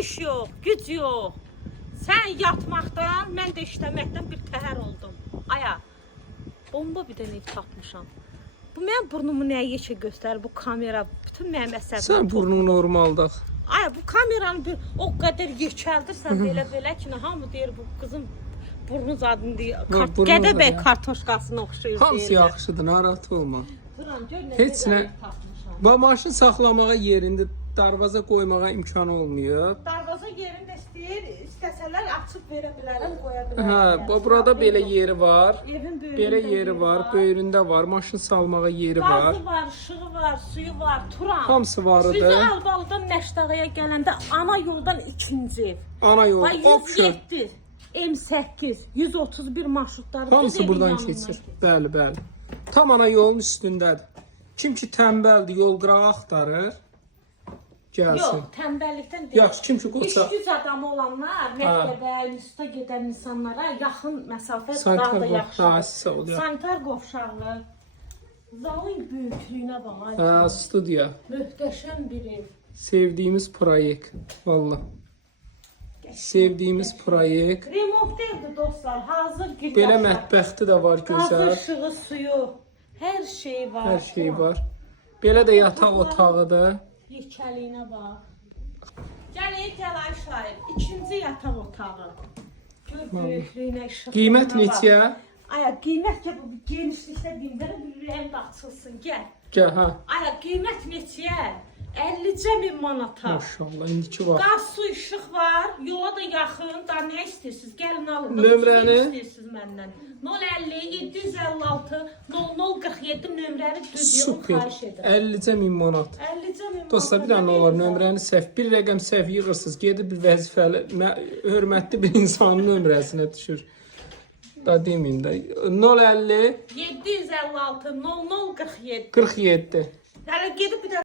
İş yox, güc yox. Sən yatmaqdan, mən də işləməkdən bir təhər oldum. Aya, bomba bir dənə tapmışam. Bu mənim burnumu nəyə yeşə göstərir bu kamera, bütün mənim əsəbimi. Sən burnun normaldır. Aya, bu kameranı bir o qədər yekəldirsən belə ki, hamı deyir bu qızın burnu zadını deyir. Gədəbəy kartoşkasına oxşayır. Hamısı yaxşıdır, narahat olma. Duran, gör nə Heç nə. tapmışam. Bu maşın saxlamağa yerində darvaza qoymağa imkan olmuyor. Darvaza yerində istəyir, istəsələr açıb verə bilərəm, qoya bilərəm. Hə, burada belə yeri var. Evin böyründə Belə yeri var, böyründə var, maşın salmağa yeri var. Gazı var, işığı var, suyu var, Turan. Hamısı var idi. Sizi Albalıdan Məşdağaya gələndə ana yoldan ikinci ev. Ana yol, Bax, option. 107, M8, 131 marşrutları. Hamısı buradan keçir. Bəli, bəli. Tam ana yolun üstündədir. Kim ki tənbəldir, yol qırağı axtarır, gəlsin. Yox, tənbəllikdən deyil. Yaxşı, kim ki qoça. İş güc adamı olanlar, məktəbə, instituta gedən insanlara yaxın məsafə Sanitar daha da qovşağı yaxşıdır. Sanitar qovşağı. Zalın böyüklüyünə bax. Hə, studiya. Möhtəşəm bir ev. Sevdiyimiz proyekt. Valla. Sevdiyimiz proyekt. Remont evdir dostlar, hazır gidiyor. Belə mətbəxti də var Qazı, gözəl. işığı, suyu, hər şey var. Hər şey var. Belə də yataq otağıdır. Yekəliyinə bax. Gəl Ayşayır, ikinci yataq otağı. Gör böyüklüyünə, işıqlığına Qiymət bax. neçəyə? Aya, qiymət ki, bu genişlikdə bildirir, bir ürəyim də açılsın, gəl. Gəl, hə. Aya, qiymət neçəyə? 50.000 manata. Maşallah, indiki var. Qaz, su, işıq var, yola da yaxın, da nə istəyirsiniz? Gəlin alın. Nömrəni? Nə istəyirsiniz məndən? 050 756 0047 nömrəni düzgün Super. xahiş edirəm. 50.000 manat. 50.000 manat. Dostlar, bir dənə olar nömrəni səhv, bir rəqəm səhv yığırsınız, gedib bir vəzifəli, hörmətli bir insanın nömrəsinə düşür. Da deməyim də. 050 756 0047. 47. Hələ gedib bir də